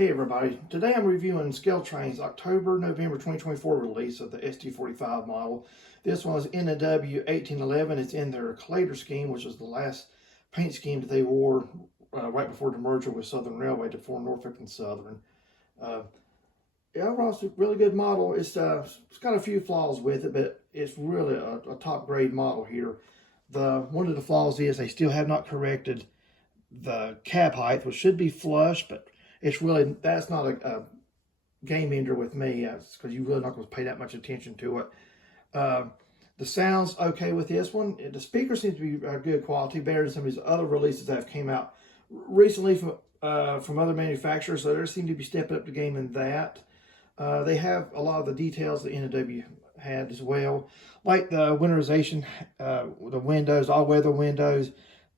Hey everybody, today I'm reviewing Scale-Train's October-November 2024 release of the SD45 model. This one is NW 1811. It's in their Clater scheme, which is the last paint scheme that they wore right before the merger with Southern Railway to form Norfolk and Southern. Overall, it's a really good model. It's got a few flaws with it, but it's really a top grade model here. One of the flaws is they still have not corrected the cab height, which should be flush, but that's not a game ender with me, because you're really not going to pay that much attention to it. The sound's okay with this one. The speakers seem to be good quality, better than some of these other releases that have came out recently from other manufacturers, so they seem to be stepping up the game in that. They have a lot of the details that NW had as well, like the winterization, the windows, all-weather windows,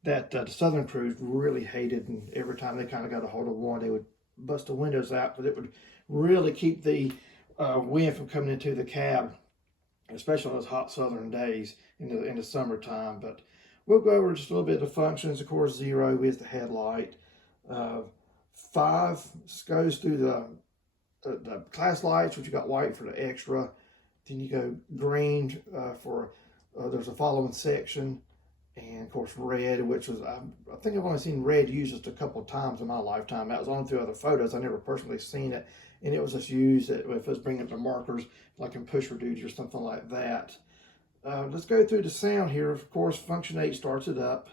that the Southern crews really hated, and every time they kind of got a hold of one, they would bust the windows out, because it would really keep the wind from coming into the cab, especially on those hot southern days in the summertime. But we'll go over just a little bit of the functions. Of course, 0 is the headlight. 5 goes through the class lights, which you got white for the extra. Then you go green for there's a following section. And of course red, which was, I think I've only seen red used just a couple of times in my lifetime. That was only through other photos. I never personally seen it. And it was just used if it was bringing up the markers, like in pusher duty or something like that. Let's go through the sound here. Of course, function 8 starts it up.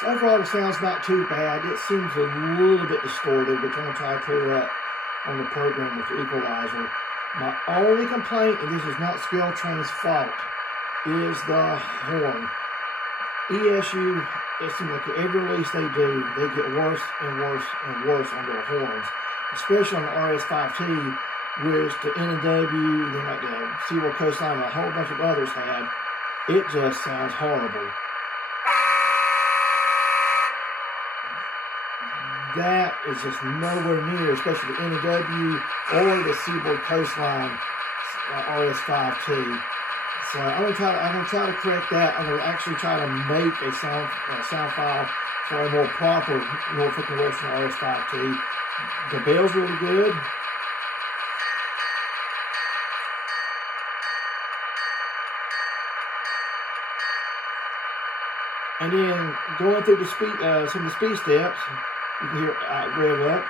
So overall, the sound's not too bad. It seems a little bit distorted, which I'm going to try to clear up on the program with the equalizer. My only complaint, and this is not Scale-Train's fault, is the horn. ESU, it seems like every release they do, they get worse and worse and worse on their horns, especially on the RS5T, which the NW, then like the Seaboard Coastline, and a whole bunch of others had. It just sounds horrible. That is just nowhere near, especially the NW or the Seaboard Coastline RS5T. So I'm gonna try to correct that. I'm gonna actually try to make a sound file for a more proper Norfolk and Western RS5T. The bell's really good. And then going through the some of the speed steps, you can hear it rev up.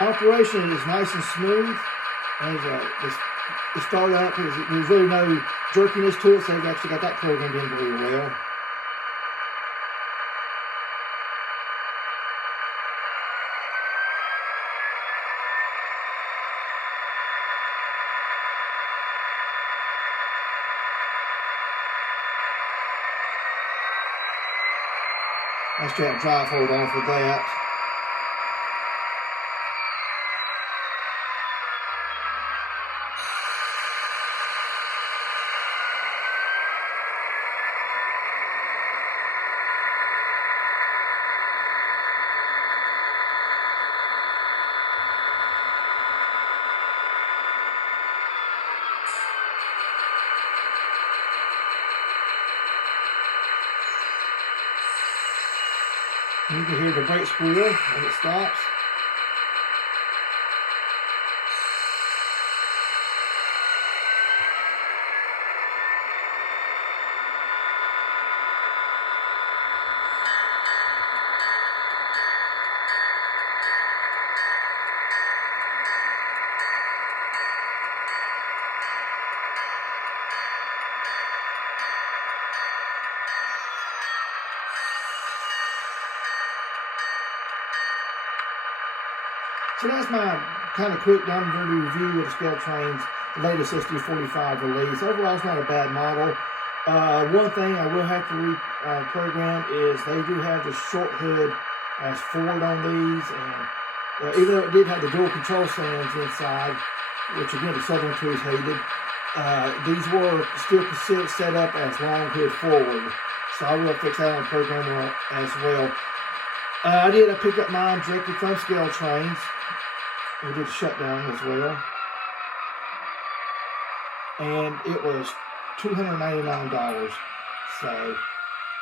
Operation is nice and smooth, and the startup there's really no jerkiness to it, so they've actually got that programmed in really well. Nice job drive hold on for that. You can hear the brake squeal when it stops. So that's my kind of quick down and dirty review of the Scale Train's latest SD45 release. Overall, it's not a bad model. One thing I will have to reprogram is they do have the short hood as forward on these, and even though it did have the dual control stands inside, which again the Southern Crews hated, these were still set up as long hood forward. So I will fix that on the program as well. I did pick up mine directly from Scale Trains. We did shutdown as well. And it was $299. So,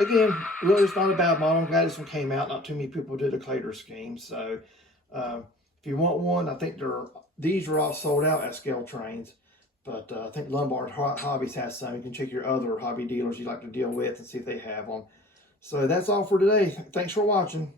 again, really it's not a bad model. I'm glad this one came out. Not too many people did a Clader scheme. So, if you want one, I think these are all sold out at Scale Trains. But I think Lombard Hobbies has some. You can check your other hobby dealers you like to deal with and see if they have them. So that's all for today. Thanks for watching.